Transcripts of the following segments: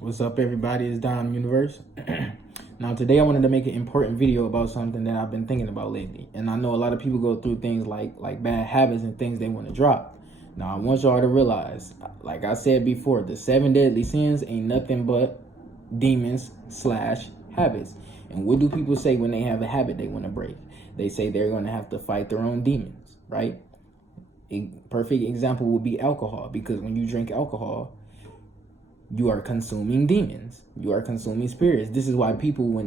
What's up, everybody? It's Dom Universe. Now, today I wanted to make an important video about something that I've been thinking about lately. And I know a lot of people go through things like bad habits and things they want to drop. Now, I want y'all to realize, like I said before, the 7 deadly sins ain't nothing but demons / habits. And what do people say when they have a habit they want to break? They say they're going to have to fight their own demons, right? A perfect example would be alcohol, because when you drink alcohol, you are consuming demons. You are consuming spirits. This is why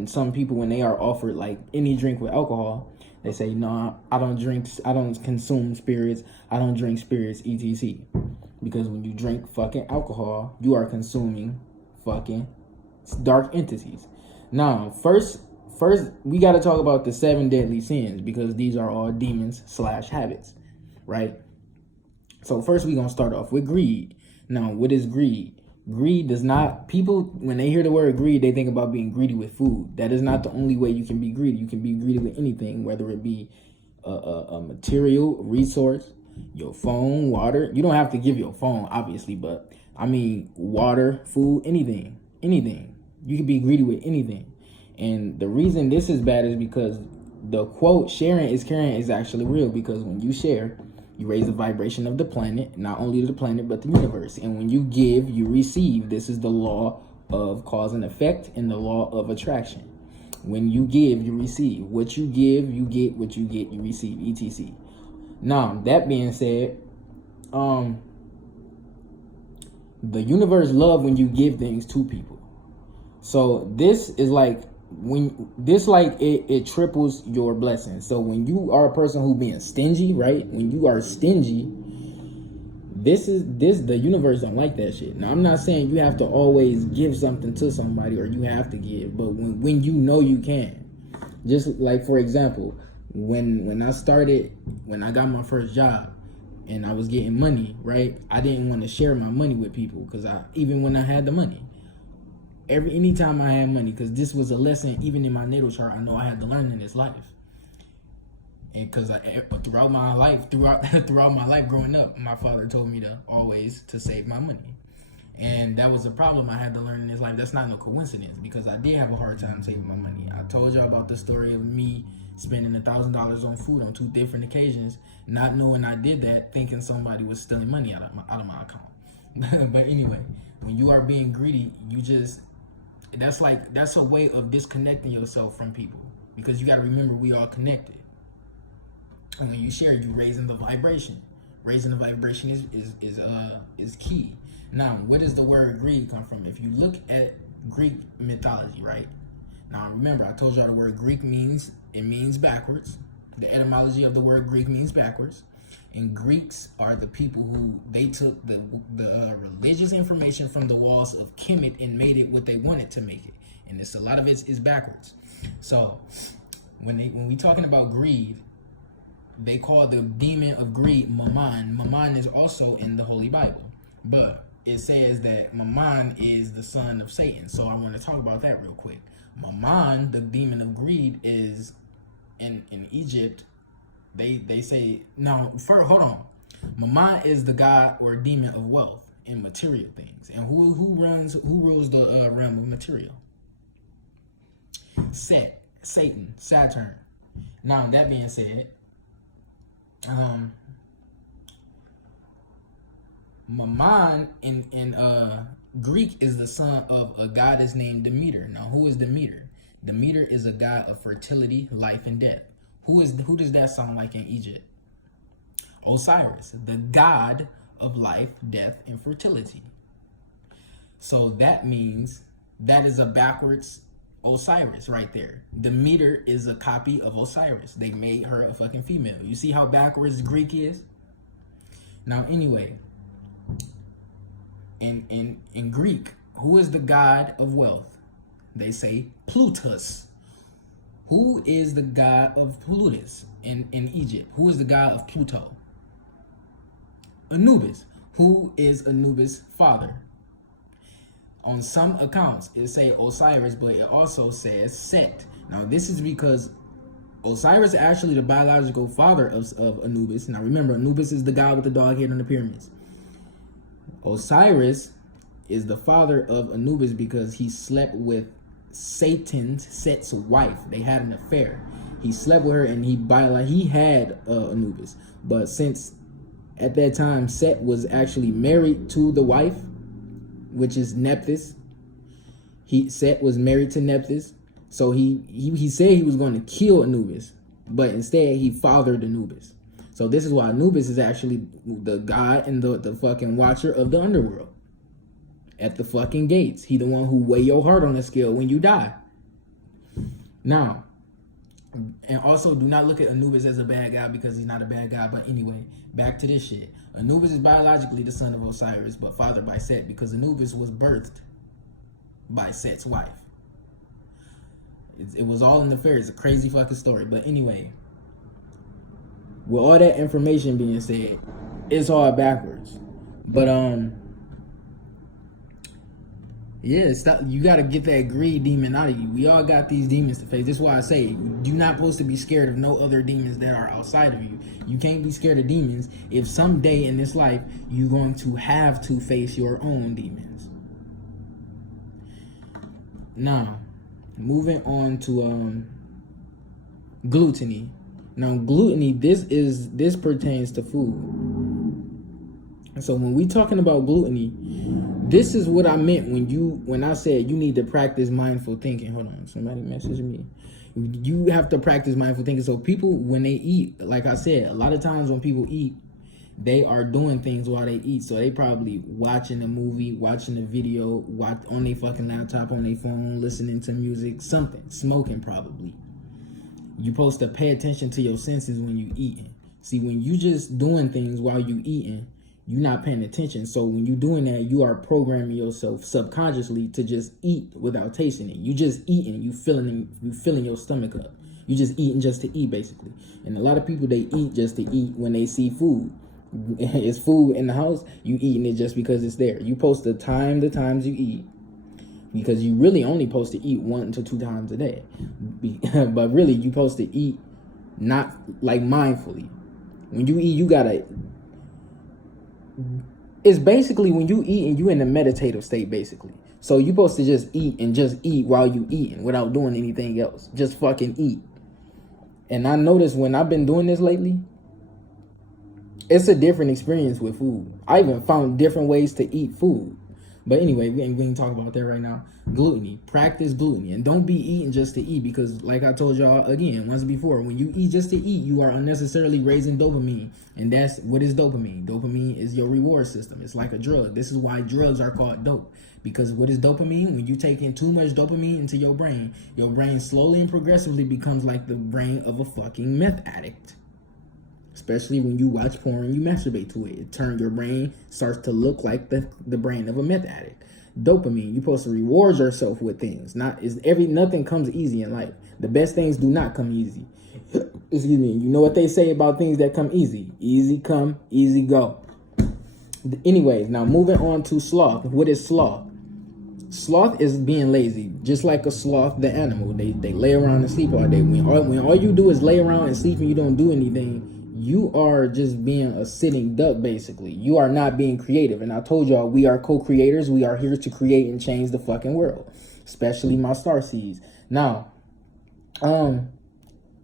some people, when they are offered like any drink with alcohol, they say, no, I don't consume spirits. I don't drink spirits, etc. Because when you drink fucking alcohol, you are consuming fucking dark entities. Now, first, we got to talk about the 7 deadly sins, because these are all demons / habits, right? So first, we're going to start off with greed. Now, what is greed? Greed does not, people, when they hear the word greed, they think about being greedy with food. That is not the only way you can be greedy. You can be greedy with anything, whether it be a material resource, your phone, water. You don't have to give your phone, obviously, but I mean, water, food, anything. You can be greedy with anything. And the reason this is bad is because the quote, sharing is caring, is actually real, because when you share, you raise the vibration of the planet, not only the planet, but the universe. And when you give, you receive. This is the law of cause and effect and the law of attraction. When you give, you receive. What you give, you get. What you get, you receive, etc. Now, that being said, the universe loves when you give things to people. So this is like, it triples your blessings. So when you are a person who being stingy, right? When you are stingy, the universe don't like that shit. Now, I'm not saying you have to always give something to somebody or you have to give, but when you know you can. Just like, for example, when I got my first job and I was getting money, right? I didn't want to share my money with people, because even when I had the money, anytime I had money, because this was a lesson even in my natal chart, I know I had to learn in this life. And because throughout my life growing up, my father told me to save my money. And that was a problem I had to learn in this life. That's not no coincidence, because I did have a hard time saving my money. I told y'all about the story of me spending $1,000 on food on 2 different occasions, not knowing I did that, thinking somebody was stealing money out of my account. But anyway, when you are being greedy, that's a way of disconnecting yourself from people, because you got to remember we all connected. And when you share, you raising the vibration. Raising the vibration is key. Now, where does the word greed come from? If you look at Greek mythology, right? Now, remember, I told y'all the word Greek means backwards. The etymology of the word Greek means backwards. And Greeks are the people who they took the religious information from the walls of Kemet and made it what they wanted to make it. And a lot of it is backwards. So when we talking about greed, they call the demon of greed Mammon. Mammon is also in the Holy Bible, but it says that Mammon is the son of Satan. So I want to talk about that real quick. Mammon, the demon of greed, is in Egypt. They say, now, hold on. Mammon is the god or demon of wealth and material things. And who rules the realm of material? Satan, Saturn. Now, that being said, Mammon in Greek is the son of a goddess named Demeter. Now, who is Demeter? Demeter is a god of fertility, life, and death. Who does that sound like in Egypt? Osiris, the god of life, death, and fertility. So that means that is a backwards Osiris right there. Demeter is a copy of Osiris. They made her a fucking female. You see how backwards Greek is? Now, anyway, in Greek, who is the god of wealth? They say Plutus. Who is the god of Plutus in Egypt? Who is the god of Pluto? Anubis. Who is Anubis' father? On some accounts, it say Osiris, but it also says Set. Now, this is because Osiris is actually the biological father of Anubis. Now, remember, Anubis is the god with the dog head on the pyramids. Osiris is the father of Anubis because he slept with Set's wife. They had an affair. He slept with her and he had Anubis. But since at that time Set was actually married to the wife, which is Nephthys, Set was married to Nephthys. So he said he was going to kill Anubis, but instead he fathered Anubis. So this is why Anubis is actually the god and the fucking watcher of the underworld. At the fucking gates. He the one who weigh your heart on the scale when you die. Now, and also do not look at Anubis as a bad guy because he's not a bad guy. But anyway, back to this shit. Anubis is biologically the son of Osiris, but fathered by Set because Anubis was birthed by Set's wife. It was all in the fair. It's a crazy fucking story. But anyway, with all that information being said, it's all backwards. But yeah, stop. You got to get that greed demon out of you. We all got these demons to face. This is why I say you're not supposed to be scared of no other demons that are outside of you. You can't be scared of demons if someday in this life you're going to have to face your own demons. Now, moving on to gluttony. Now, gluttony, this pertains to food. So when we talking about gluttony, this is what I meant when I said you need to practice mindful thinking. Hold on, somebody messaged me. You have to practice mindful thinking. So people, when they eat, like I said, a lot of times when people eat, they are doing things while they eat. So they probably watching a movie, watching a video, on their fucking laptop, on their phone, listening to music, something, smoking probably. You're supposed to pay attention to your senses when you eating. See, when you just doing things while you eating, you're not paying attention. So when you're doing that, you are programming yourself subconsciously to just eat without tasting it. You just eating, you filling your stomach up. You just eating just to eat, basically. And a lot of people, they eat just to eat when they see food. It's food in the house, you eating it just because it's there. You post the times you eat, because you really only supposed to eat 1 to 2 times a day. But really, you supposed to eat not like mindfully. When you eat, you gotta. It's basically when you eat and you in a meditative state, basically. So you supposed to just eat while you eating without doing anything else. Just fucking eat. And I noticed when I've been doing this lately, it's a different experience with food. I even found different ways to eat food. But anyway, we ain't talk about that right now. Gluttony. Practice gluttony. And don't be eating just to eat, because like I told y'all again once before, when you eat just to eat, you are unnecessarily raising dopamine. And that's what is dopamine. Dopamine is your reward system. It's like a drug. This is why drugs are called dope. Because what is dopamine? When you take in too much dopamine into your brain slowly and progressively becomes like the brain of a fucking meth addict. Especially when you watch porn and you masturbate to it. Your brain starts to look like the brain of a meth addict. Dopamine, you're supposed to reward yourself with things. Nothing comes easy in life. The best things do not come easy. Excuse me. You know what they say about things that come easy? Easy come, easy go. Anyways, now moving on to sloth. What is sloth? Sloth is being lazy, just like a sloth, the animal. They lay around and sleep all day. When all you do is lay around and sleep and you don't do anything, you are just being a sitting duck, basically. You are not being creative. And I told y'all, we are co-creators. We are here to create and change the fucking world, especially my star seeds. Now, when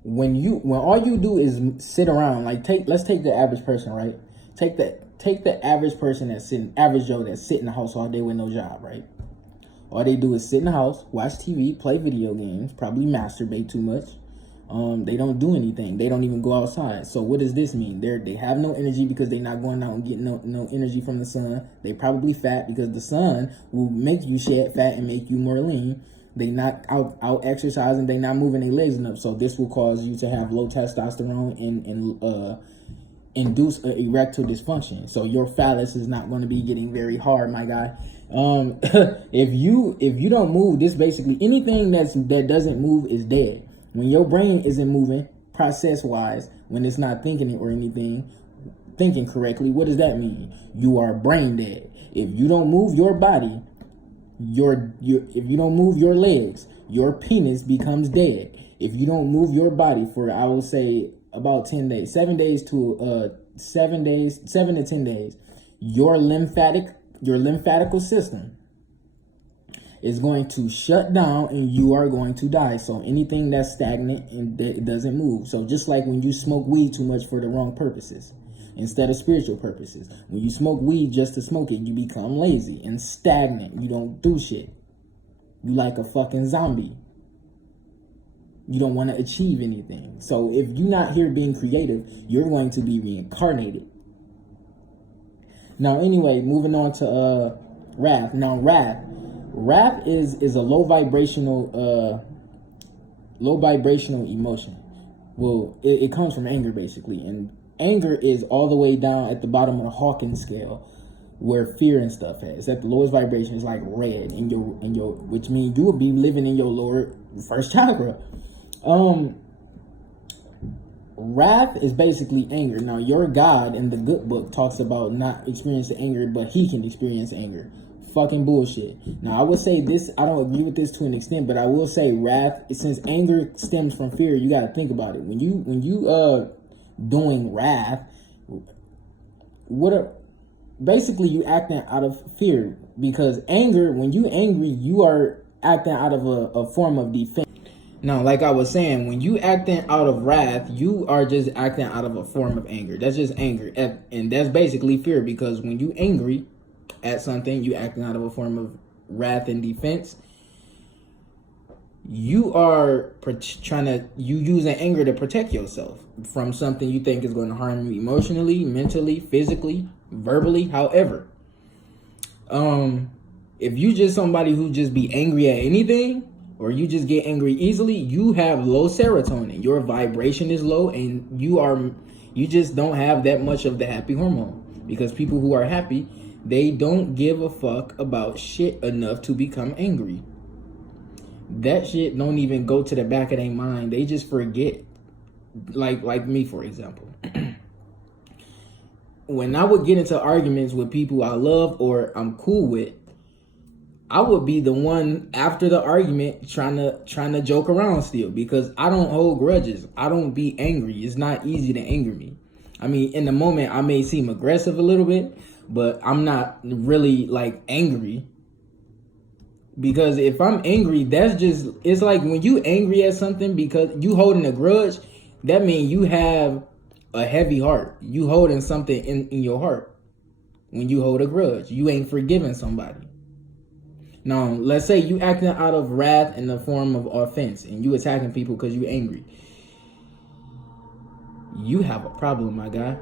all you do is sit around, let's take the average person, right? Take the average person average Joe that sit in the house all day with no job, right? All they do is sit in the house, watch TV, play video games, probably masturbate too much. They don't do anything. They don't even go outside. So what does this mean? They have no energy because they're not going out and getting no energy from the sun. They probably fat because the sun will make you shed fat and make you more lean. They not out exercising. They not moving their legs enough. So this will cause you to have low testosterone and induce erectile dysfunction. So your phallus is not going to be getting very hard, my guy. If you don't move, this basically anything that doesn't move is dead. When your brain isn't moving process-wise, when it's not thinking it or anything, thinking correctly, what does that mean? You are brain dead. If you don't move your body, if you don't move your legs, your penis becomes dead. If you don't move your body for, I will say, about 10 days, 7 to 10 days, your lymphatic your lymphatical system is going to shut down and you are going to die. So anything that's stagnant and that doesn't move. So just like when you smoke weed too much for the wrong purposes instead of spiritual purposes. When you smoke weed just to smoke it, you become lazy and stagnant. You don't do shit. You like a fucking zombie. You don't want to achieve anything. So if you're not here being creative, you're going to be reincarnated. Now anyway, moving on to wrath. Now wrath is a low vibrational emotion. Well, it comes from anger basically, and anger is all the way down at the bottom of the Hawkins scale, where fear and stuff at. It's at the lowest vibration. It's like red in your, which means you will be living in your lower first chakra. Wrath is basically anger. Now, your God in the good book talks about not experiencing anger, but he can experience anger. Fucking bullshit. Now, I would say this, I don't agree with this to an extent, but I will say wrath, since anger stems from fear, you got to think about it. When you doing wrath, basically you acting out of fear, because anger, when you angry, you are acting out of a form of defense. Now, like I was saying, when you acting out of wrath, you are just acting out of a form of anger. That's just anger. And that's basically fear, because when you angry at something, you acting out of a form of wrath and defense. You are you using anger to protect yourself from something you think is going to harm you emotionally, mentally, physically, verbally, however. If you just somebody who just be angry at anything, or you just get angry easily, you have low serotonin. Your vibration is low, and you just don't have that much of the happy hormone. Because people who are happy, they don't give a fuck about shit enough to become angry. That shit don't even go to the back of their mind. They just forget. Like me, for example. When I would get into arguments with people I love or I'm cool with, I would be the one after the argument trying to joke around still, because I don't hold grudges. I don't be angry. It's not easy to anger me. I mean, in the moment, I may seem aggressive a little bit, but I'm not really like angry. Because if I'm angry, it's like when you angry at something because you holding a grudge, that means you have a heavy heart. You holding something in your heart. When you hold a grudge, you ain't forgiving somebody. Now, let's say you acting out of wrath in the form of offense and you attacking people because you angry. You have a problem, my guy.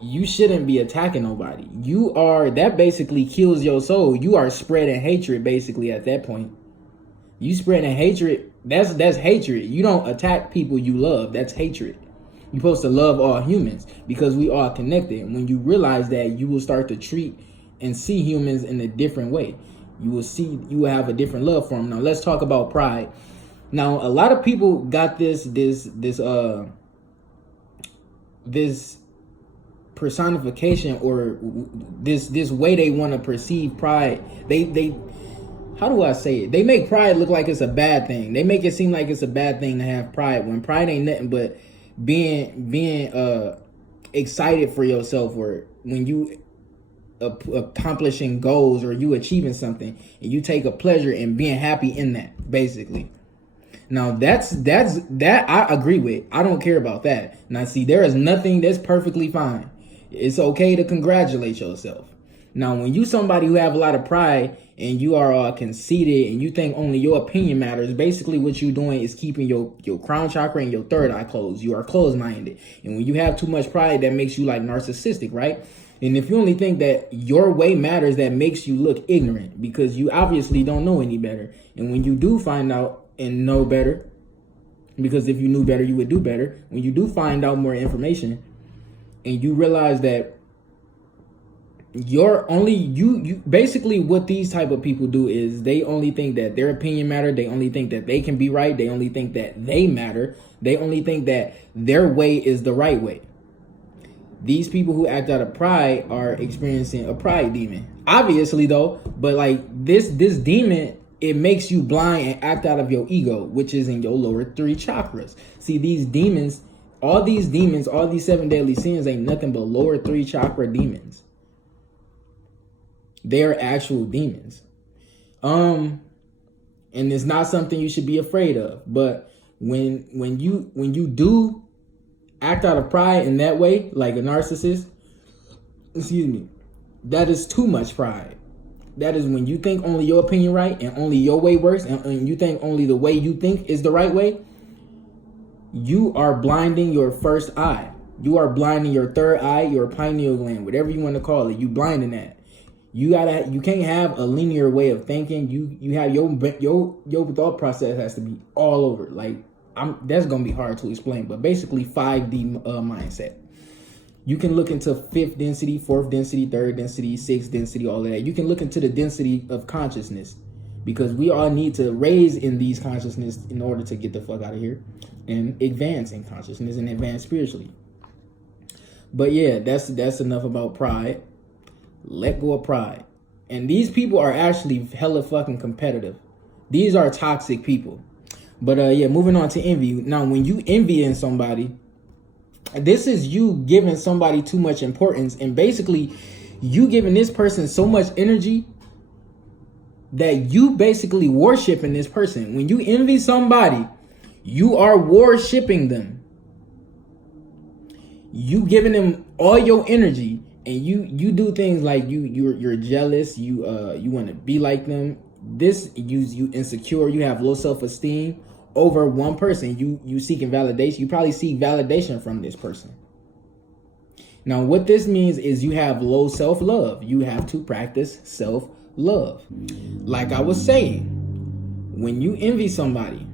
You shouldn't be attacking nobody. That basically kills your soul. You are spreading hatred basically at that point. You spreading hatred, that's hatred. You don't attack people you love. That's hatred. You're supposed to love all humans because we are connected. And when you realize that, you will start to treat and see humans in a different way. You will have a different love for them. Now let's talk about pride. Now a lot of people got this personification, or this way they want to perceive pride. They how do I say it? They make pride look like it's a bad thing. They make it seem like it's a bad thing to have pride, when pride ain't nothing but being excited for yourself, or when you accomplishing goals or you achieving something and you take a pleasure in being happy in that, basically. Now that I agree with. I don't care about that. Now see, there is nothing that's perfectly fine. It's okay to congratulate yourself. Now when you somebody who have a lot of pride and you are conceited and you think only your opinion matters, basically what you're doing is keeping your crown chakra and your third eye closed. You are closed-minded. And when you have too much pride, that makes you like narcissistic, right? And if you only think that your way matters, that makes you look ignorant, because you obviously don't know any better. And when you do find out and know better, because if you knew better, you would do better. When you do find out more information and you realize that you basically what these type of people do is they only think that their opinion matter. They only think that they can be right. They only think that they matter. They only think that their way is the right way. These people who act out of pride are experiencing a pride demon. Obviously though, but like this demon, it makes you blind and act out of your ego, which is in your lower three chakras. See, these demons, all these 7 deadly sins ain't nothing but lower three chakra demons. They are actual demons. And it's not something you should be afraid of. But when you do act out of pride in that way, like a narcissist, excuse me, that is too much pride. That is when you think only your opinion right and only your way works, and you think only the way you think is the right way. You are blinding your first eye. You are blinding your third eye, your pineal gland, whatever you want to call it. You blinding that. You can't have a linear way of thinking. You have your thought process has to be all over. Like that's gonna be hard to explain, but basically 5D mindset. You can look into fifth density, fourth density, third density, sixth density, all of that. You can look into the density of consciousness, because we all need to raise in these consciousness in order to get the fuck out of here and advance in consciousness and advance spiritually. But yeah, that's enough about pride. Let go of pride. And these people are actually hella fucking competitive. These are toxic people. But yeah, moving on to envy. Now, when you envy in somebody, this is you giving somebody too much importance, and basically you giving this person so much energy that you basically worshiping this person. When you envy somebody, you are worshiping them. You giving them all your energy, and you do things like you're jealous. You want to be like them. This you insecure. You have low self-esteem over one person. You seeking validation. You probably seek validation from this person. Now, what this means is you have low self-love. You have to practice self-love. Like I was saying, when you envy somebody,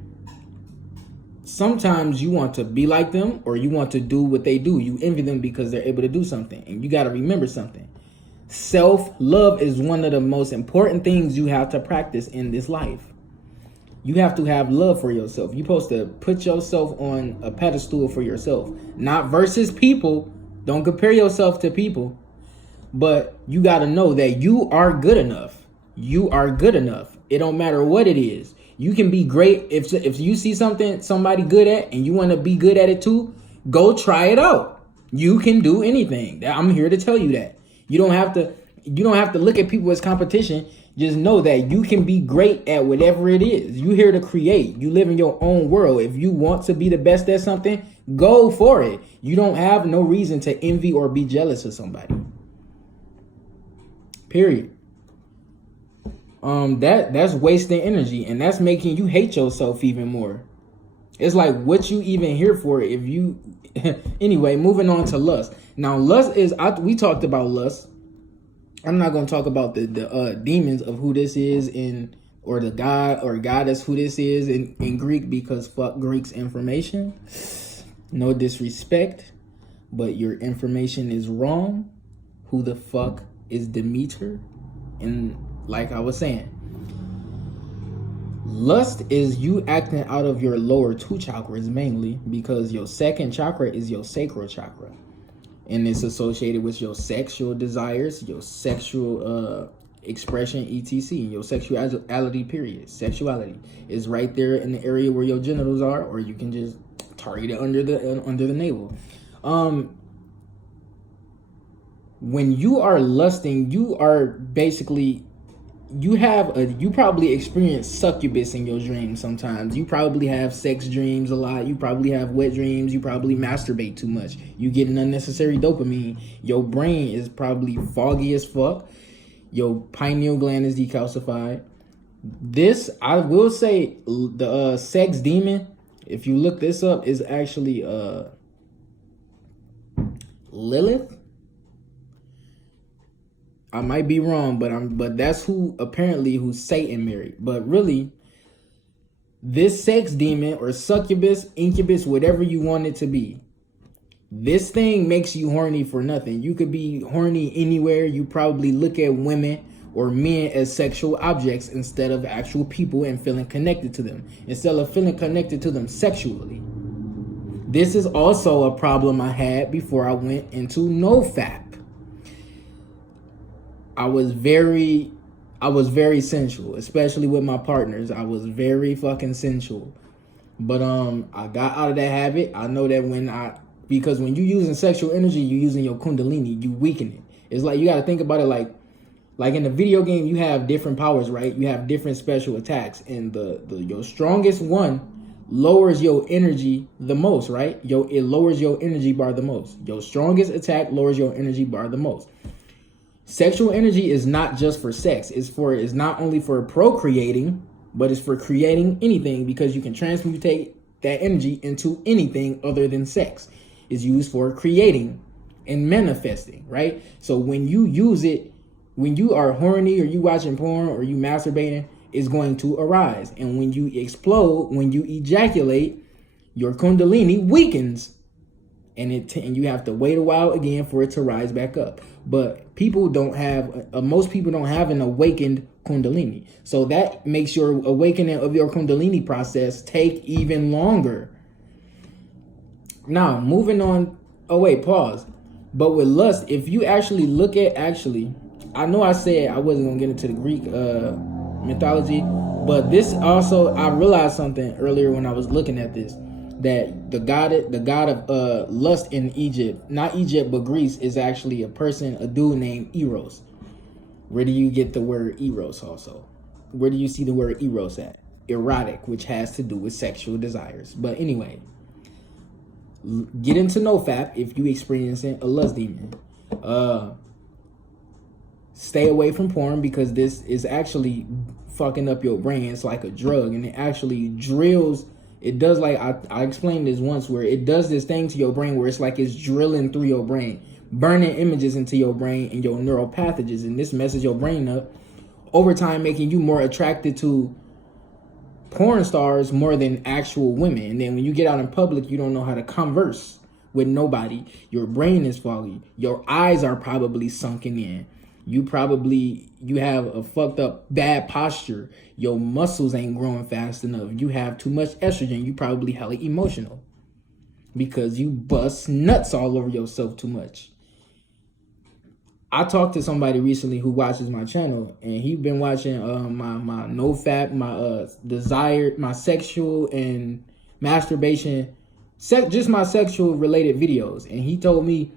sometimes you want to be like them, or you want to do what they do. You envy them because they're able to do something. And you got to remember something. Self-love is one of the most important things you have to practice in this life. You have to have love for yourself. You're supposed to put yourself on a pedestal for yourself, not versus people. Don't compare yourself to people, but you got to know that you are good enough. You are good enough. It don't matter what it is. You can be great. If you see something somebody good at and you want to be good at it too, go try it out. You can do anything. I'm here to tell you that. You don't have to look at people as competition. Just know that you can be great at whatever it is. You're here to create. You live in your own world. If you want to be the best at something, go for it. You don't have no reason to envy or be jealous of somebody. Period. That's wasting energy, and that's making you hate yourself even more. It's like, what you even here for if you anyway, moving on to lust. Now, lust is we talked about lust. I'm not going to talk about the demons of who this is or the god or goddess who this is in Greek, because fuck Greek's information. No disrespect, but your information is wrong. Who the fuck is Demeter? And like I was saying, lust is you acting out of your lower two chakras mainly, because your second chakra is your sacral chakra. And it's associated with your sexual desires, your sexual expression, etc. Your sexuality, period. Sexuality is right there in the area where your genitals are, or you can just target it under the navel. When you are lusting, you are basically you probably experience succubus in your dreams sometimes. You probably have sex dreams a lot. You probably have wet dreams. You probably masturbate too much. You get an unnecessary dopamine. Your brain is probably foggy as fuck. Your pineal gland is decalcified. This, I will say, the sex demon, if you look this up, is actually Lilith. I might be wrong, but that's who Satan married. But really, this sex demon or succubus, incubus, whatever you want it to be, this thing makes you horny for nothing. You could be horny anywhere. You probably look at women or men as sexual objects instead of actual people and feeling connected to them, instead of feeling connected to them sexually. This is also a problem I had before I went into NoFap. I was very sensual, especially with my partners. I was very fucking sensual. But I got out of that habit. I know that because when you're using sexual energy, you're using your kundalini, you weaken it. It's like, you got to think about it like Like in the video game, you have different powers, right? You have different special attacks, and the your strongest one lowers your energy the most, right? It lowers your energy bar the most. Your strongest attack lowers your energy bar the most. Sexual energy is not just for sex. It's not only for procreating, but it's for creating anything, because you can transmutate that energy into anything other than sex. It's used for creating and manifesting, right? So when you use it, when you are horny or you watching porn or you masturbating, it's going to arise. And when you explode, when you ejaculate, your kundalini weakens. And you have to wait a while again for it to rise back up. But people don't have, most people don't have an awakened kundalini. So that makes your awakening of your kundalini process take even longer. Now, moving on. Oh, wait, pause. But with lust, if you actually look at, I know I said I wasn't going to get into the Greek mythology, but this also, I realized something earlier when I was looking at this, that the god of lust in Egypt, not Egypt, but Greece, is actually a dude named Eros. Where do you get the word Eros also? Where do you see the word Eros at? Erotic, which has to do with sexual desires. But anyway, get into NoFap if you experiencing a lust demon. Stay away from porn, because this is actually fucking up your brain. It's like a drug, and it actually drills. It does, like I explained this once, where it does this thing to your brain where it's like it's drilling through your brain, burning images into your brain and your neural pathogens, and this messes your brain up over time, making you more attracted to porn stars more than actual women. And then when you get out in public, you don't know how to converse with nobody. Your brain is foggy. Your eyes are probably sunken in. You have a fucked up bad posture. Your muscles ain't growing fast enough. You have too much estrogen. You probably hella emotional because you bust nuts all over yourself too much. I talked to somebody recently who watches my channel, and he been watching my NoFap, my desire, my sexual and masturbation, just my sexual related videos. And he told me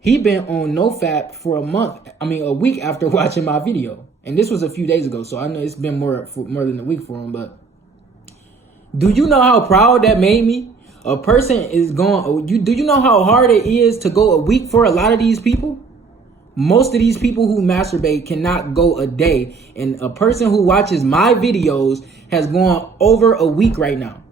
he been on NoFap for a week after watching my video. And this was a few days ago, so I know it's been more than a week for him. But do you know how proud that made me? A person is going, do you know how hard it is to go a week for a lot of these people? Most of these people who masturbate cannot go a day. And a person who watches my videos has gone over a week right now,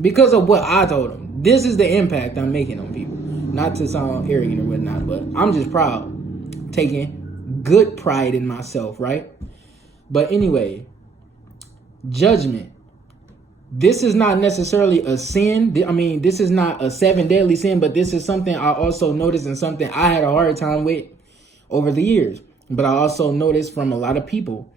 because of what I told them. This is the impact I'm making on people. Not to sound arrogant or whatnot, but I'm just proud. Taking good pride in myself, right? But anyway, judgment. This is not necessarily a sin. I mean, this is not a 7 deadly sin, but this is something I also noticed, and something I had a hard time with over the years. But I also noticed from a lot of people.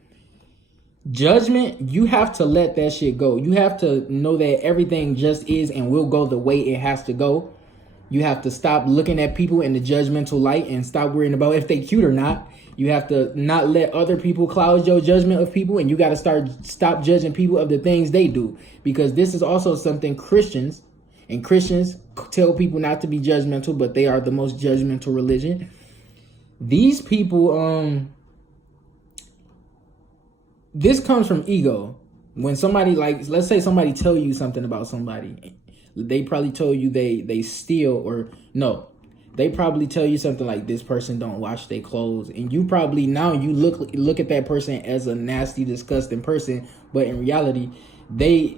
Judgment, you have to let that shit go. You have to know that everything just is and will go the way it has to go. You have to stop looking at people in the judgmental light and stop worrying about if they cute or not. You have to not let other people cloud your judgment of people, and you got to stop judging people of the things they do, because this is also something Christians tell people not to be judgmental, but they are the most judgmental religion. These people, this comes from ego. When somebody, like, let's say somebody tell you something about somebody, they probably told you they steal, or no, they probably tell you something like, this person don't wash their clothes, and you probably now you look at that person as a nasty, disgusting person, but in reality, they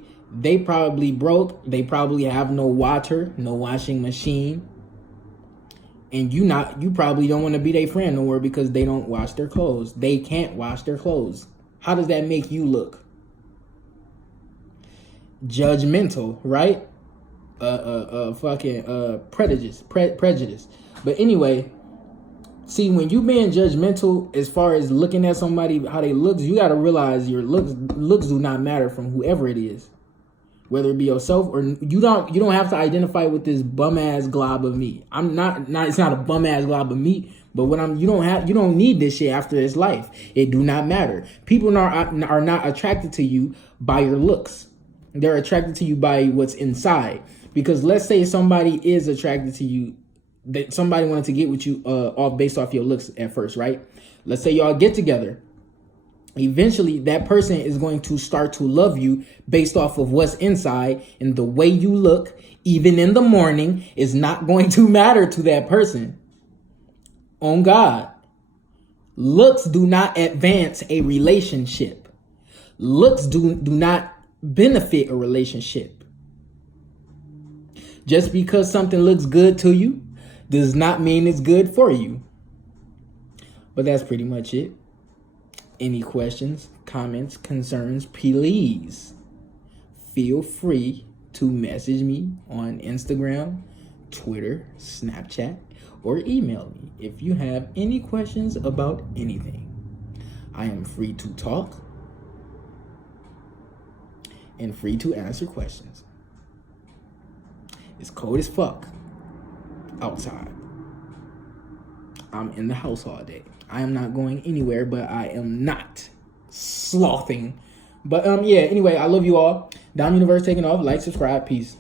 probably broke. They probably have no water, no washing machine, and you probably don't want to be their friend no more because they don't wash their clothes. They can't wash their clothes. How does that make you look? Judgmental, right? Prejudice. But anyway, see, when you being judgmental as far as looking at somebody, how they look, you got to realize your looks do not matter from whoever it is, whether it be yourself or you don't have to identify with this bum ass glob of meat. It's not a bum ass glob of meat, but you don't need this shit after this life. It do not matter. People are not attracted to you by your looks. They're attracted to you by what's inside. Because let's say somebody is attracted to you that somebody wanted to get with you off based off your looks at first, right? Let's say y'all get together. Eventually, that person is going to start to love you based off of what's inside, and the way you look, even in the morning, is not going to matter to that person. On God. Looks do not advance a relationship. Looks do not benefit a relationship. Just because something looks good to you does not mean it's good for you. But that's pretty much it. Any questions, comments, concerns, please feel free to message me on Instagram, Twitter, Snapchat, or email me if you have any questions about anything. I am free to talk and free to answer questions. It's cold as fuck outside. I'm in the house all day. I am not going anywhere, but I am not slothing. But yeah, anyway, I love you all. Down Universe taking off. Like, subscribe. Peace.